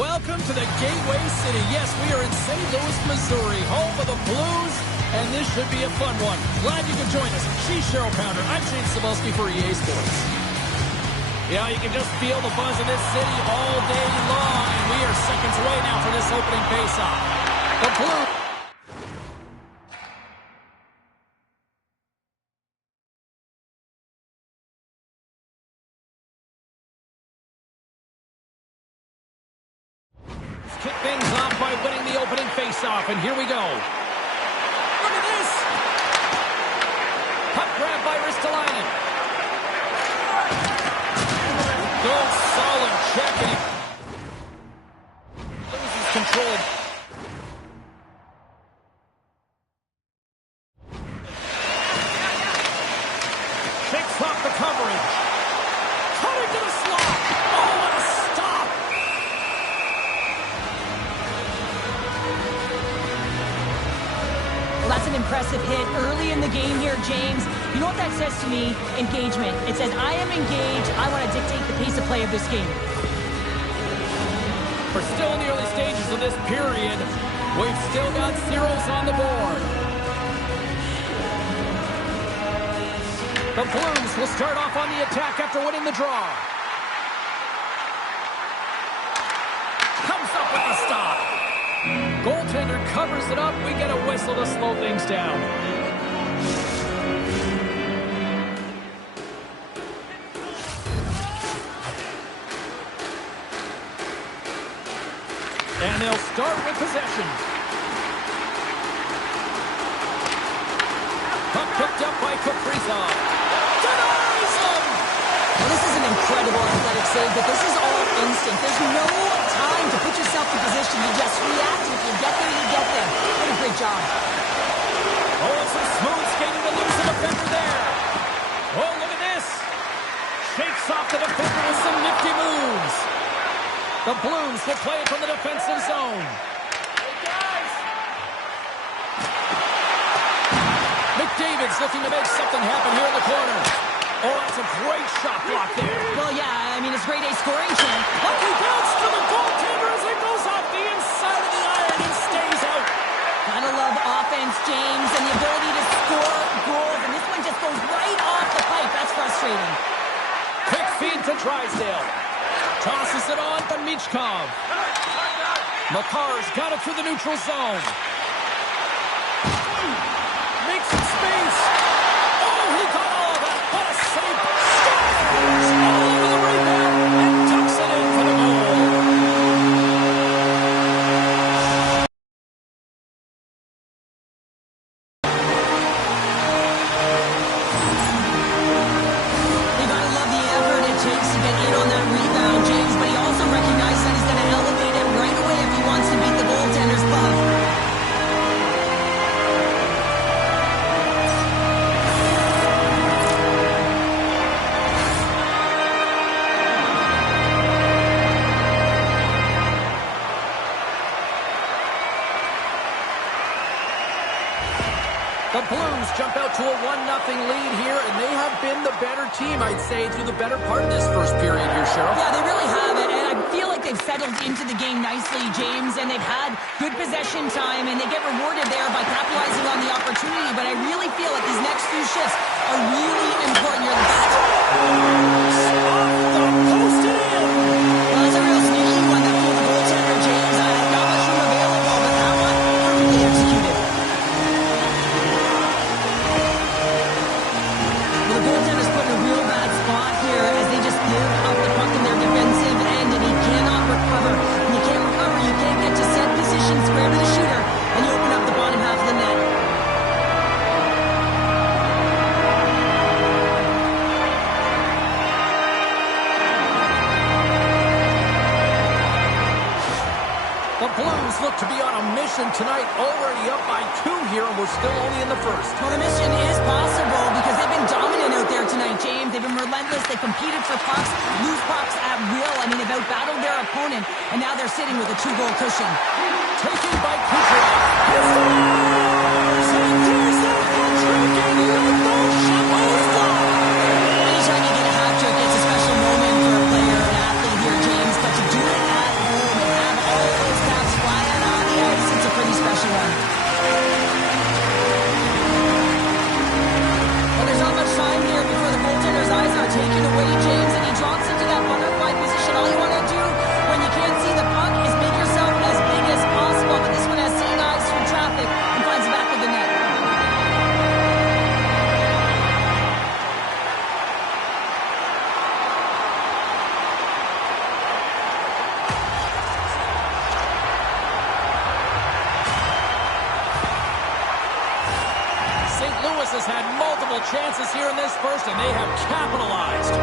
Welcome to the Gateway City. Yes, we are in St. Louis, Missouri, home of the Blues, and this should be a fun one. Glad you could join us. She's Cheryl Pounder. I'm Shane Cebulski for EA Sports. Yeah, you can just feel the buzz in this city all day long, and we are seconds away now for this opening face-off. The Blues. Kick things off by winning the opening face-off, and here we go. Look at this! Puck grab by Ristolainen. Good, solid check, and he loses control. Shakes off the coverage. Cutting to the slot. Oh, what a stop! That's an impressive hit early in the game here, James. You know what that says to me? Engagement. It says, I am engaged. I want to dictate the pace of play of this game. We're still in the early stages of this period. We've still got zeros on the board. The Blues will start off on the attack after winning the draw. Comes up with the stop. Goaltender covers it up. We get a whistle to slow things down. And they'll start with possession. Puck picked up by Kaprizov. Denies him! Well, this is an incredible athletic save, but this is all instinct. There's no time to put yourself in position. You just react. If you get there, you get there. What a great job. Oh, it's some smooth skating to lose the defender there. Oh, look at this. Shakes off the defender with some nifty moves. The Blues will play it from the defensive zone. Hey, guys. McDavid's looking to make something happen here in the corner. Oh, that's a great shot block there. Well, yeah, I mean, it's grade A scoring, Shane. Lucky bounce to the goaltender as it goes off the inside of the iron and stays out. Gotta love offense, James, and the ability to score goals. And this one just goes right off the pipe. That's frustrating. Quick feed to Drysdale. Tosses it on to Michkov. Makar's got it through the neutral zone. Makes some space. Oh, he got all of that. What a save. Scores all over the rebound and tucks it in for the goal. You gotta love the effort it takes to get in on that rebound, James, but he also recognizes that he's gonna elevate it right away if he wants to beat the goaltender's glove. The Blues jump out to a 1-0 lead here, and they have been the better team, I'd say, through the better part of this first period here, Cheryl. Yeah, they really have it, and I feel like they've settled into the game nicely, James, and they've had good possession time, and they get rewarded there by capitalizing on the opportunity, but I really feel like these next few shifts are really important here. Posted in! Well, that's a real sneaky one that pulled the goaltender, James. Not much room available, but that one perfectly executed. Well, the goaltender's put in a real bad spot here as they just give up the puck in their defensive end, and he cannot recover. When you can't recover, you can't get to set position, square to the shooter, and you open up the bottom half of the net. The Blues look to be on a mission tonight, already up by 2 here, and we're still only in the first. Well, the mission is possible because they've been dominant out there tonight, James. They've been relentless. They competed for pucks, lose pucks at will. I mean, they've outbattled their opponent, and now they're sitting with a 2-goal cushion. Taken by Kucherov. Anytime you get a hat trick, it's a special moment for a player or an athlete here, James. But to do it at home and have Louis has had multiple chances here in this first, and they have capitalized.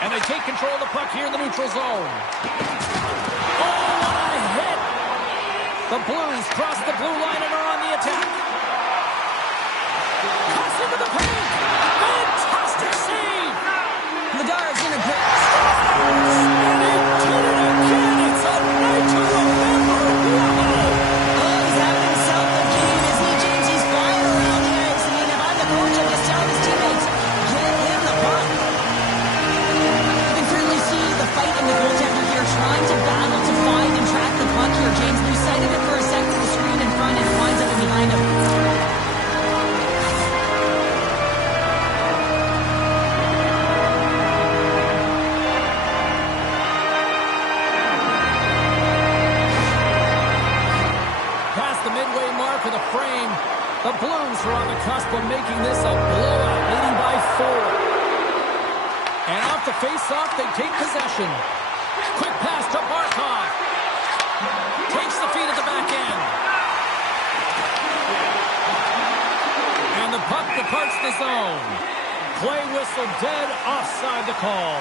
And they take control of the puck here in the neutral zone. Oh, what a hit! The Blues cross the blue line and are on the attack. Cuts into the paint. Fantastic save! Ladar's in a great... And he did it again! It's a night to remember! Wow! Oh, he's having himself a game, isn't he, James? He's flying around the ice. I mean, if I'm the coach, I'm just telling his teammates, get him the puck. You can certainly see the fight in the goaltender here, trying to battle to find and track the puck here, James. Lose sight of it for a second, the screen in front, and it winds up in behind him. Of the frame. The Blues are on the cusp of making this a blowout, leading by 4. And off the face-off, they take possession. Quick pass to Barkov. Takes the feed at the back end. And the puck departs the zone. Play whistle dead, offside the call.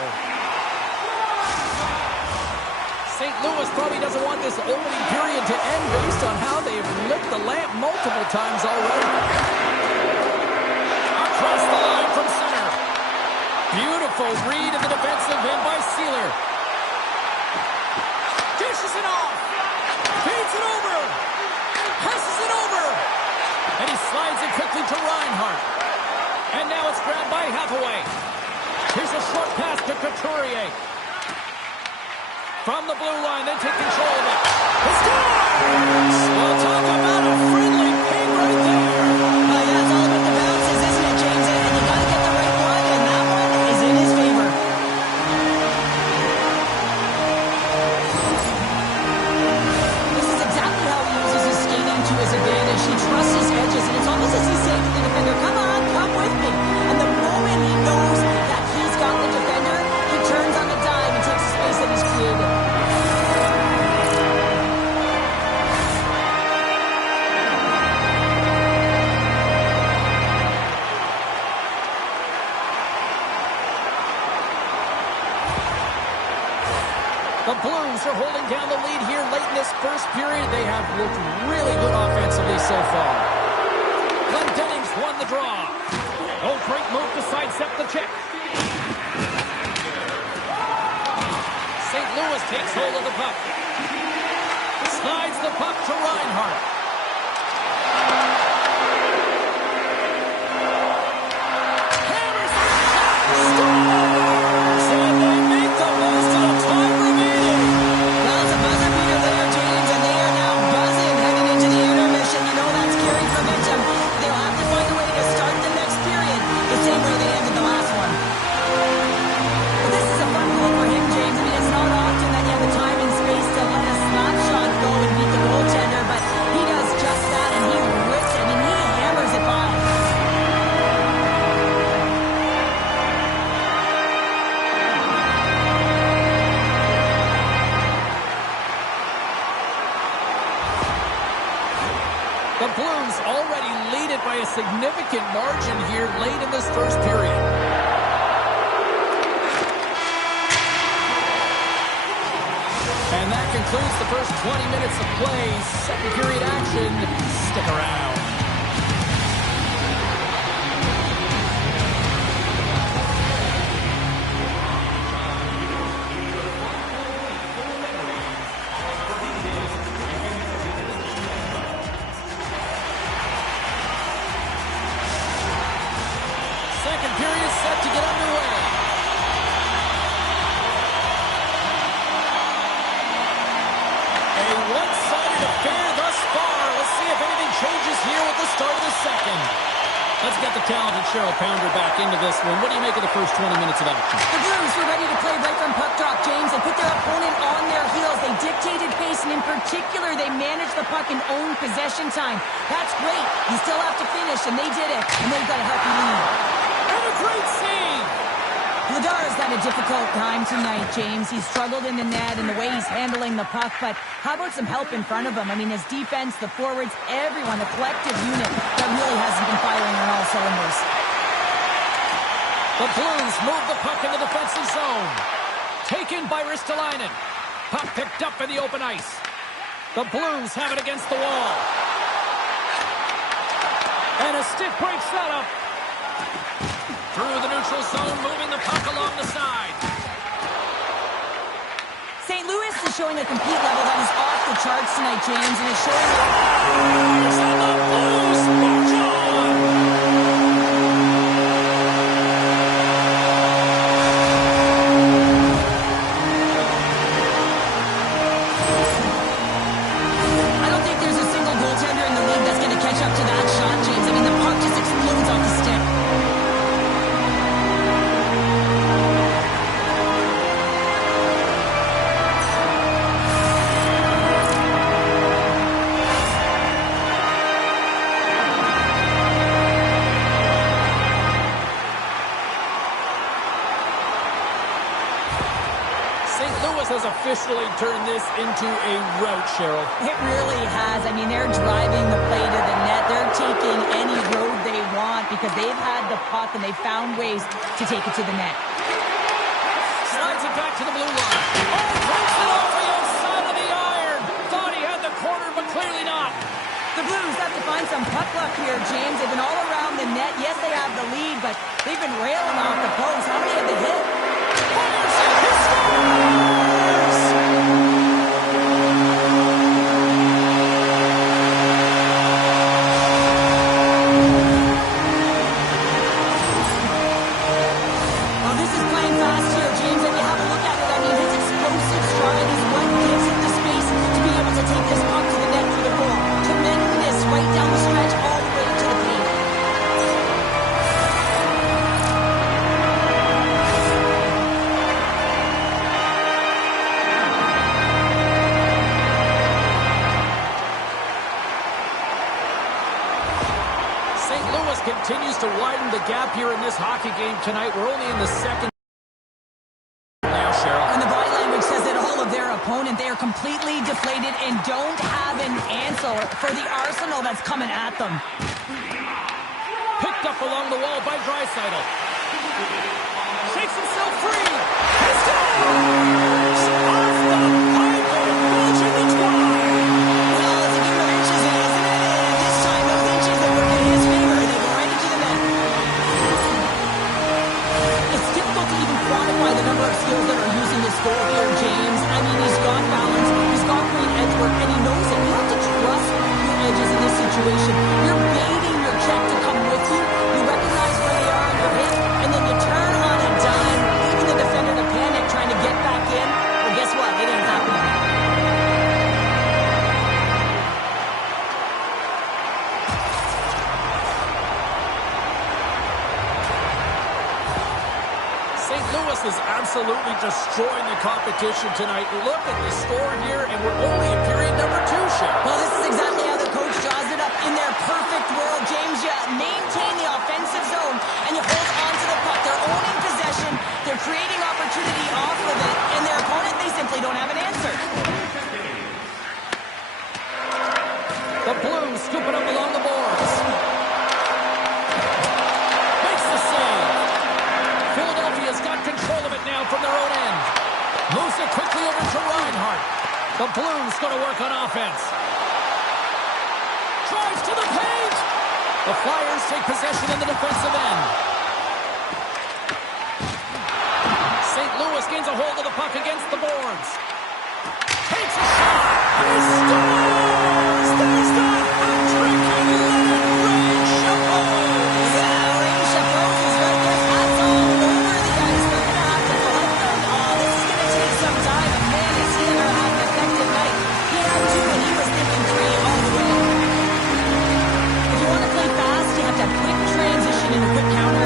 St. Louis probably doesn't want this opening period to end based on how they've lit the lamp multiple times already. Across the line from center. Beautiful read in the defensive end by Sealer. Dishes it off. Feeds it over. Passes it over. And he slides it quickly to Reinhart. And now it's grabbed by Hathaway. Here's a short pass to Couturier. From the blue line, they take control of it. He scores! Well, talk about a friendly ping right there. Yeah, it's all about the bounces, isn't it, James? And you got to get the right one, and that one is in his favor. This is exactly how he uses his skating to his advantage. He trusts his edges, and it's almost as he's saying to the defender, come on, come with me. And the moment he knows that he's got the defender, he turns on the dime and takes the space that he's created. The Blues are holding down the lead here late in this first period. They have looked really good offensively so far. Glenn Jennings won the draw. Oh, great move to sidestep the check. St. Louis takes hold of the puck. Slides the puck to Reinhart. Hammers the shot. Scores! And they make the most of the time remaining. Well, it's a buzzer beater there, James, and they are now buzzing heading into the intermission. You know that's scary for Mitchum. They'll have to find a way to start the next period the same way they ended the last one. But this is a fun goal for him, James. I mean, it's not often that you have the time and space to let a slap shot go and beat the goaltender, but he does just that, and he rips it, and he hammers it by. The Blues already lead it by a significant margin here late in this first period. And that concludes the first 20 minutes of play. Second period action. Stick around. Second period set to get underway. A one-sided affair thus far. Let's see if anything changes here with the start of the second. Let's get the talented Cheryl Pounder back into this one. What do you make of the first 20 minutes of action? The Blues were ready to play right from puck drop, James. They put their opponent on their heels. They dictated pace, and in particular, they managed the puck and owned possession time. That's great. You still have to finish, and they did it. And they've got a healthy lead. And a great save! Ladar's that a difficult time tonight, James. He's struggled in the net and the way he's handling the puck, but how about some help in front of him? I mean, his defense, the forwards, everyone, the collective unit that really hasn't been firing on all cylinders. The Blues move the puck in the defensive zone. Taken by Ristolainen. Puck picked up in the open ice. The Blues have it against the wall. And a stick break setup. Through the neutral zone, moving the puck along the side. St. Louis is showing a compete level that is off the charts tonight, James, and is showing that... And the Blues march on! I don't think there's a single goaltender in the league that's going to catch up to that shot, James. I mean, the puck just explodes off the stick. Has officially turned this into a rout, Cheryl. It really has. I mean, they're driving the play to the net. They're taking any road they want because they've had the puck and they've found ways to take it to the net. Slides it back to the blue line. Oh, breaks it off the outside of the iron. Thought he had the corner, but clearly not. The Blues have to find some puck luck here, James. They've been all around the net. Yes, they have the lead, but they've been railing off the post. How many have they hit? Fires it. He scores! Continues to widen the gap here in this hockey game tonight. We're only in the second now, Cheryl. And the body language says it all of their opponent. They are completely deflated and don't have an answer for the arsenal that's coming at them. Picked up along the wall by Draisaitl. Shakes himself free. He scores! Off the pipe and goes in the twine. Well, it's a game of inches, isn't it? And this time those inches that work in his favor. It's difficult to even quantify the number of skills that are using this goal here, James. I mean, he's got balance, he's got great edge work, and he knows it. You have to trust your edges in this situation. You're baiting your check to come with you. You recognize where they are on your hit, and then you turn on a dime, leaving the defender to panic, trying to get back in. Well, guess what? It ain't happening. Is absolutely destroying the competition tonight. Look at the score here, and we're only in period number 2, Shep. Well, this is exactly how the coach draws it up. In their perfect world, James, you maintain the offensive zone, and you hold on to the puck. They're owning possession. They're creating opportunity off of it, and their opponent, they simply don't have an answer. The Blues scoop it up along the boards. Makes the save. Philadelphia's got control of it now from their own end. Moves it quickly over to Reinhart. The Blues going to work on offense. Drives to the paint. The Flyers take possession in the defensive end. St. Louis gains a hold of the puck against the boards. Takes a shot. He scores! There's the hat-trick and Leonard Ray Chapeau. Yeah, Ray Chapeau is right there. Hats all over the ice. They're going to have to collect them. Oh, this is going to take some time. And man, is he ever had an effective night. He had 2 and he was thinking 3 all the way. If you want to play fast, you have to have quick transition and a quick counter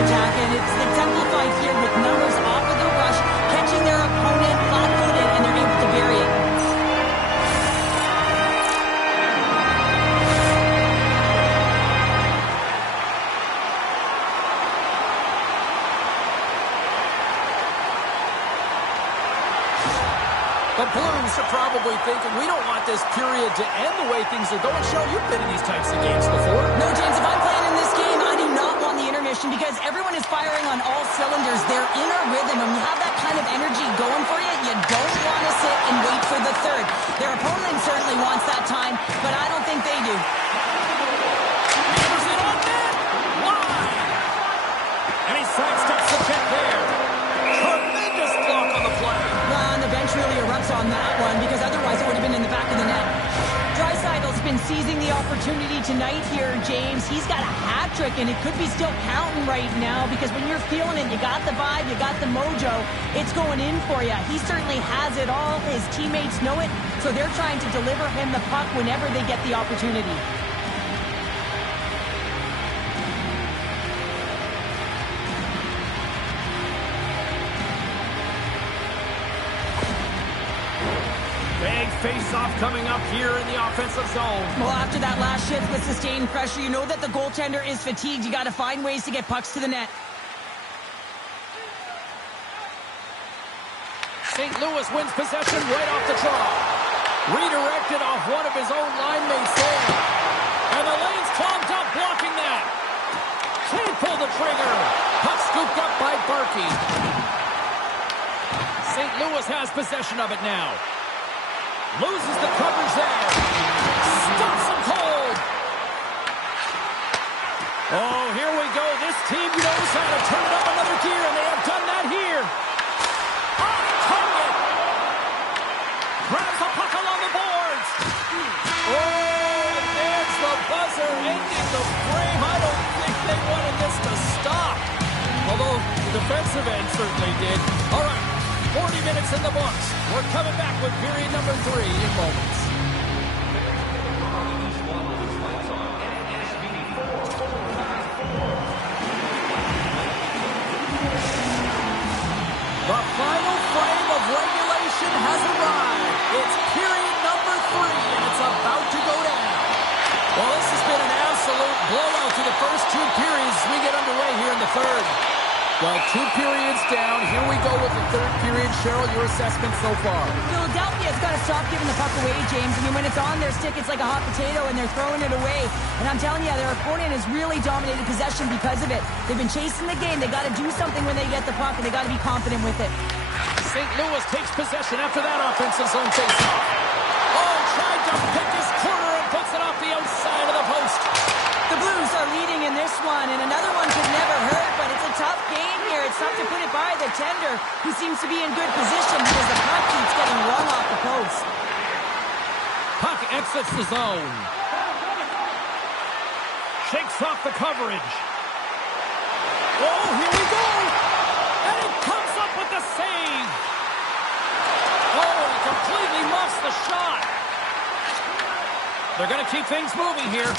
The Blues are probably thinking, we don't want this period to end the way things are going. Cheryl, you've been in these types of games before. No, James, if I'm playing in this game, I do not want the intermission because everyone is firing on all cylinders. They're in a rhythm, and when you have that kind of energy going for you, you don't want to sit and wait for the third. Their opponent certainly wants that time, but I don't think they do. Hammers it on net. Wide. And he sidesteps the check there. Tremendous block on the play. Well, and the bench really erupts on that one because otherwise it would have been in the back of the net. Dreisaitl's been seizing the opportunity tonight here, James. He's got a hat trick, and it could be still counting right now because when you're feeling it, you got the vibe, you got the mojo, it's going in for you. He certainly has it all. His teammates know it, so they're trying to deliver him the puck whenever they get the opportunity. Face-off coming up here in the offensive zone. Well, after that last shift with sustained pressure, you know that the goaltender is fatigued. You got to find ways to get pucks to the net. St. Louis wins possession right off the draw. Redirected off one of his own line mates there. And the lane's clogged up, blocking that. Can't pull the trigger. Puck scooped up by Barkey. St. Louis has possession of it now. Loses the coverage there. Stops him cold. Oh, here we go. This team knows how to turn it up another gear, and they have done that here. On target. Grabs the puck along the boards. Oh, and there's the buzzer ending the frame. I don't think they wanted this to stop. Although the defensive end certainly did. All right. 40 minutes in the books. We're coming back with period number 3 in moments. The final frame of regulation has arrived. It's period number 3, and it's about to go down. Well, this has been an absolute blowout to the first 2 periods as we get underway here in the third. Well, 2 periods down. Here we go with the third period. Cheryl, your assessment so far? Philadelphia's got to stop giving the puck away, James. I mean, when it's on their stick, it's like a hot potato, and they're throwing it away. And I'm telling you, their opponent has really dominated possession because of it. They've been chasing the game. They got to do something when they get the puck, and they got to be confident with it. St. Louis takes possession after that offensive zone faceoff. Oh, tried to pick his corner and puts it off the outside of the post. The Blues are leading in this one, and another one could never hurt, but it's a tough game here. It's tough to put it by the tender, who seems to be in good position because the puck keeps getting run off the post. Puck exits the zone. Shakes off the coverage. Oh, here we go! And he comes up with the save! Oh, he completely muffs the shot! They're going to keep things moving here.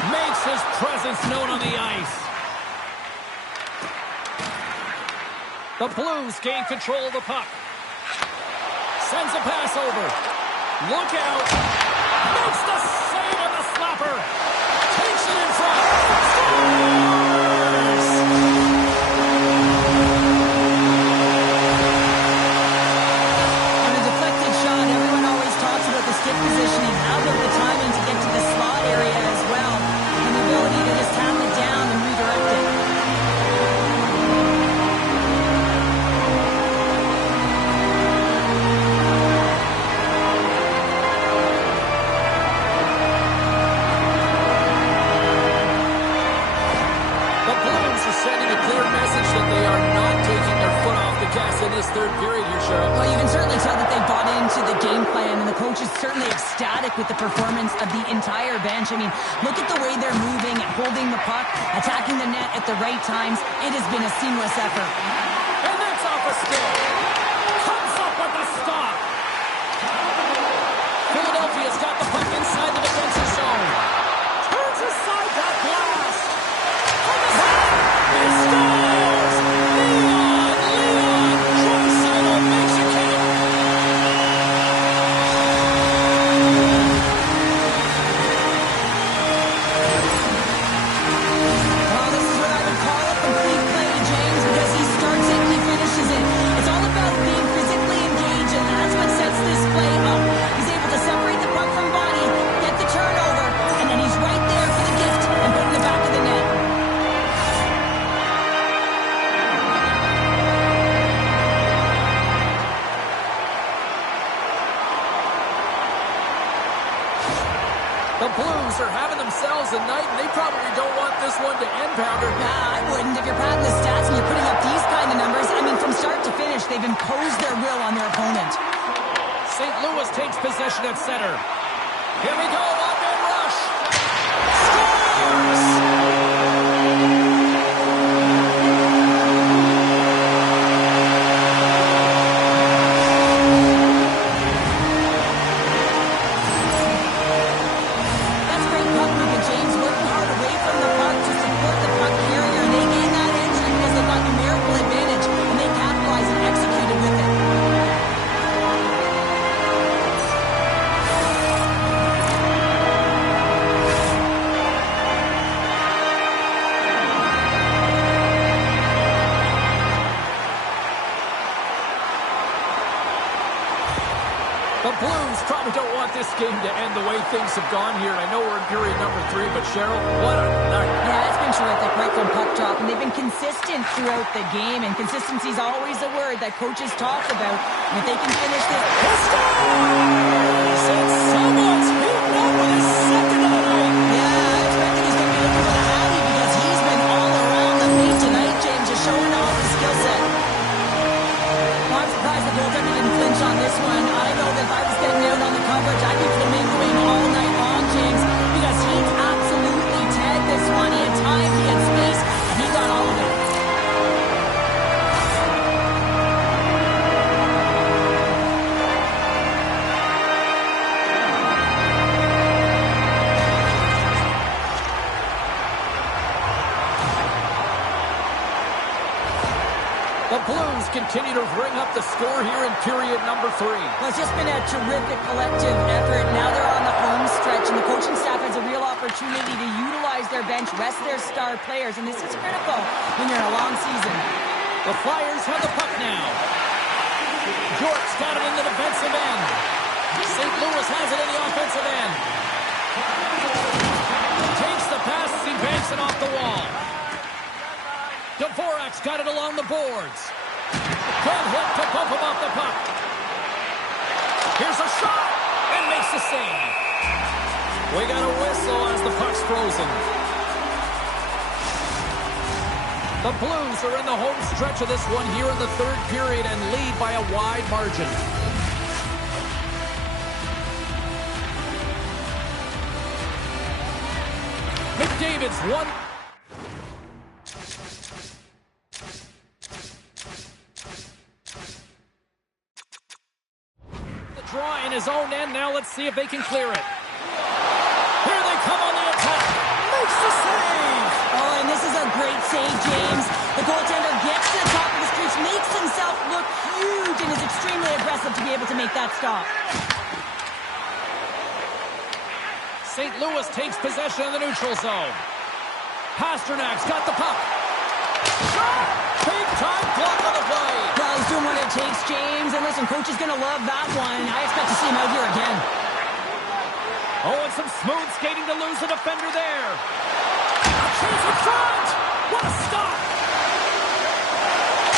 Makes his presence known on the ice. The Blues gain control of the puck. Sends a pass over. Look out. Makes the save on the slapper. Takes it in front. Scores! On a deflected shot, everyone always talks about the stick positioning. How about the timing to get to the slot area as well? And the ability to just tap it down and redirect it. The Blues are sending a clear message that they are not taking their foot off the gas in this third period here, Cheryl. Well, you can certainly tell that they bought into the game plan, and the coach is certainly ecstatic with the performance of the entire bench. I mean, look at the way they're moving, holding the puck, attacking the net at the right times. It has been a seamless effort. And that's off a stick. Comes up with the stop. Philadelphia's got the puck inside the defensive zone. Turns aside that blast. From the side. He scores! Leon! Draisaitl makes it count. Well, this is what I would call a complete play to James because he starts it and he finishes it. It's all about being physically engaged, and that's what sets the are having themselves a night, and they probably don't want this one to end, Pounder. Nah, I wouldn't. If you're padding the stats and you're putting up these kind of numbers, I mean, from start to finish, they've imposed their will on their opponent. St. Louis takes possession at center. Here we go, one-man rush. Scores! The Blues probably don't want this game to end the way things have gone here. I know we're in period number 3, but Cheryl, what a night. Yeah, it's been terrific right from puck drop, and they've been consistent throughout the game, and consistency is always a word that coaches talk about. And if they can finish this... He scores! And someone's beaten up with his second of the night. Yeah, I expect that he's going to be looking for the Hattie because he's been all around the paint tonight, James, just showing off his skill set. I'm surprised the goaltender didn't flinch on this one. I know that if I was getting out on the coverage, I'd be flamingling all night long, James, because he's absolutely tagged this one. He had time, he had space, and he got all of it. The Blues continue to bring up the score here in period number 3. Well, it's just been a terrific collective effort. Now they're on the home stretch, and the coaching staff has a real opportunity to utilize their bench, rest their star players, and this is critical when you're in a long season. The Flyers have the puck now. York's got it in the defensive end. St. Louis has it in the offensive end. Takes the pass as he banks it off the wall. Dvorak's got it along the boards. Good hit to bump him off the puck. Here's a shot, and makes the save. We got a whistle as the puck's frozen. The Blues are in the home stretch of this one here in the third period and lead by a wide margin. McDavid's one. Draw in his own end. Now let's see if they can clear it. Here they come on the attack. Makes the save. Oh, and this is a great save, James. The goaltender gets to the top of the crease, makes himself look huge, and is extremely aggressive to be able to make that stop. St. Louis takes possession of the neutral zone. Pasternak's got the puck. Shot! Big time block on the play. Well, he's doing what it takes, James. And listen, coach is going to love that one. I expect to see him out here again. Oh, and some smooth skating to lose the defender there. A chance in front. What a stop.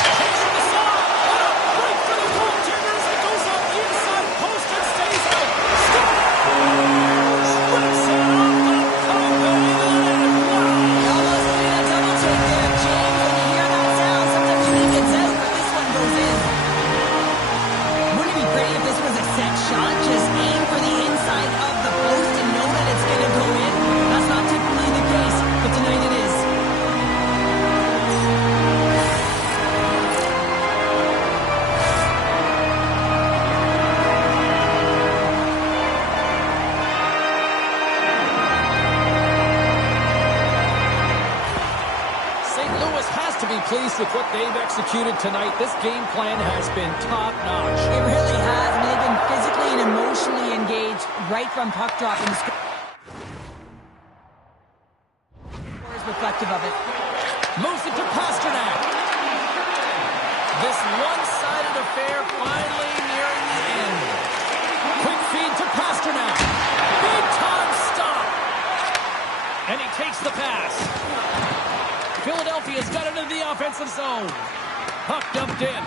Takes from the side. What a break for the goaltenders. It goes off the inside post and stays out. Scores! Rips it off the coming in. Wow. Almost getting a double take there, James. When you hear that sound, sometimes you think it's out, but this one goes in. Wouldn't it be great if this was a set shot? Just aim for the inside of the post and know that it's going to go in. That's not typically the case, but tonight it is. St. Louis has to be pleased with what they've executed tonight. This game plan has been top-notch. It really has. I mean, they've been physically and emotionally engaged right from puck drop. And the score is reflective of it. Moves it to Pasternak. This one-sided affair finally nearing the end. Quick feed to Pasternak. Big-time stop. And he takes the pass. Philadelphia's got it into the offensive zone. Puck dumped in.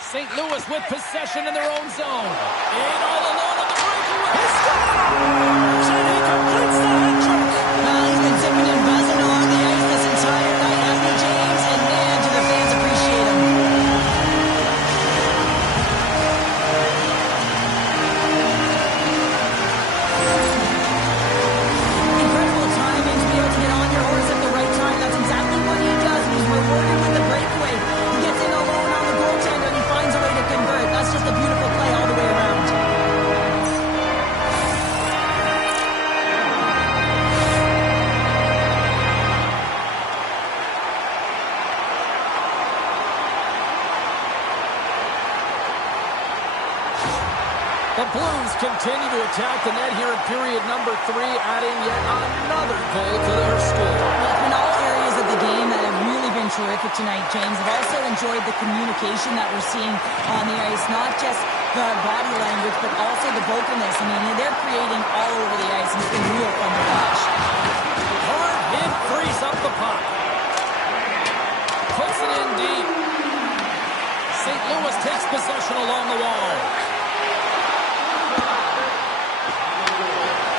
St. Louis with possession in their own zone. In all alone on the breakaway. He scores! And he completes the hat trick. Well, he's been zipping and buzzing along the ice this entire night, hasn't he, James? And man, do the fans appreciate him. Incredible timing to be able to get on your horse at the right time. That's exactly what he does, and he's rewarded with the breakaway. He gets in alone on the goaltender, and he finds a way to convert. That's just a beautiful play all the way around. The Blues continue to attack the net here in period number 3, adding yet another goal to their score. Well, it's been all areas of the game that have really been terrific tonight, James. I've also enjoyed the communication that we're seeing on the ice, not just the body language, but also the vocalness. I mean, they're creating all over the ice, and it's been real fun to watch. Hard hit, frees up the puck. Puts it in deep. St. Louis takes possession along the wall.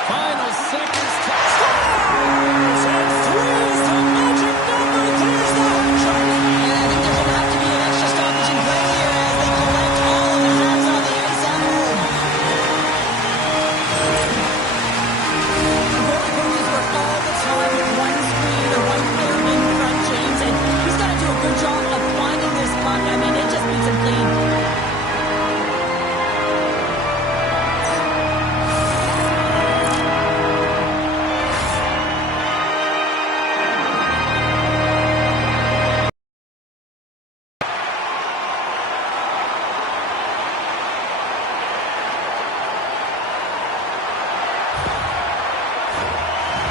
Final seconds to scores and threes the magic number. There's the hat trick. Yeah, I think there's going to have to be an extra stoppage in play here as they collect all of the hands on the ice at home. The goalie coaches work all the time with one screen or one player in front, James, and he's got to do a good job of finding this puck. I mean, it just beats him clean.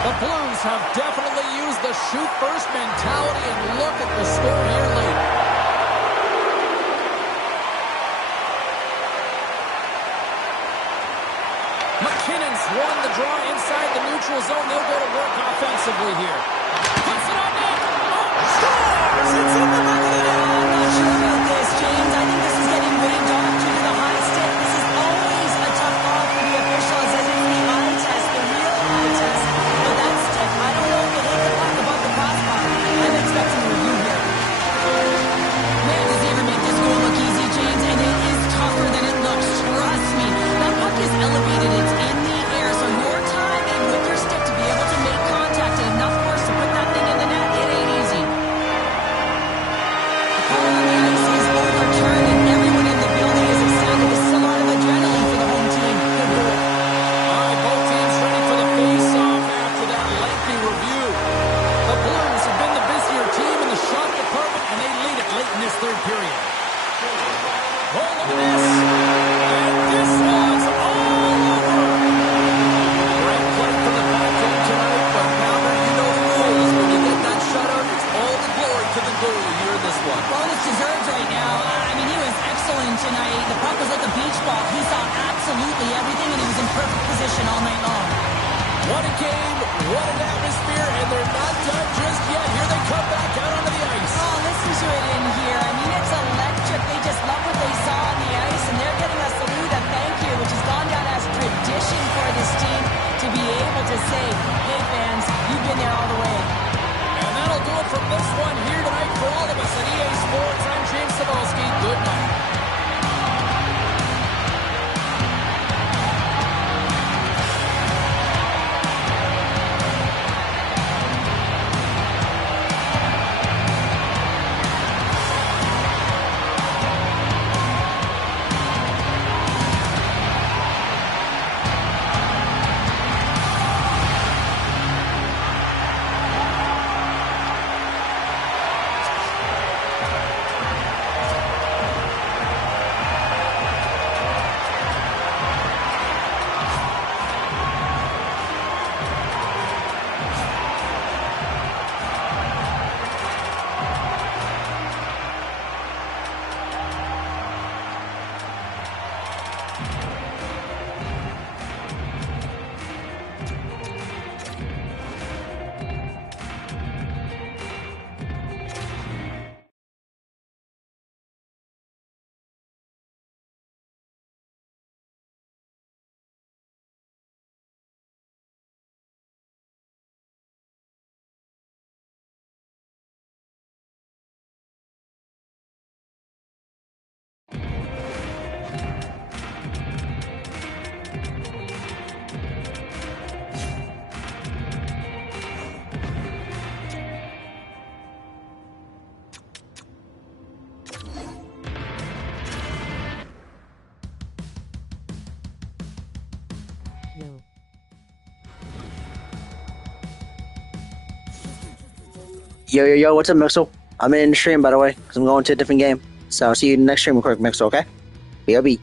The Blues have definitely used the shoot-first mentality, and look at the score here later. McKinnon's won the draw inside the neutral zone. They'll go to work offensively here. Puts it on net. Oh, scores! It's in the back of the net. I'm not sure about this, James. I think this is getting waved off due to the high stick. This is always a tough call for the officials, as it's the eye test, the real eye test. But that stick, I don't know if it hit the puck above the crossbar. I'm expecting a review here. Man, does he ever make this goal look easy, James? And it is tougher than it looks. Trust me. That puck is elevated. It's in the air. So your timing with your stick to be able to make contact and enough force to put that thing in the net, it ain't easy. The call on the ice is overturned, and everyone in the building is ecstatic. It's still a lot of adrenaline for the home team. Good goal. All right, both teams ready for the face-off after that lengthy review. The Blues have been the busier team in the shot department, and they lead it late in this third period. Oh, look at this. And this one's all over. Great play from the back end tonight, but now that you know the rules, when you get that shutout, it's all the glory to the goalie here in this one. Well, it's deserved right now. I mean, he was excellent tonight. The puck was like a beach ball. He saw absolutely everything, and he was in perfect position all night long. What a game, what an atmosphere, and they're not done just yet. Here they come back out onto the ice. Oh, listen to it in here. I mean, it's electric. They just love what they saw on the ice, and they're getting a salute, a thank you, which has gone down as tradition for this team to be able to say, hey, fans, you've been there all the way. And that'll do it from this one here tonight for all of us at EA Sports. I'm James Cebulski. Good night. Yo, what's up, Mixel? I'm in the stream, by the way, because I'm going to a different game. So I'll see you in the next stream, quick, Mixel, okay? BRB.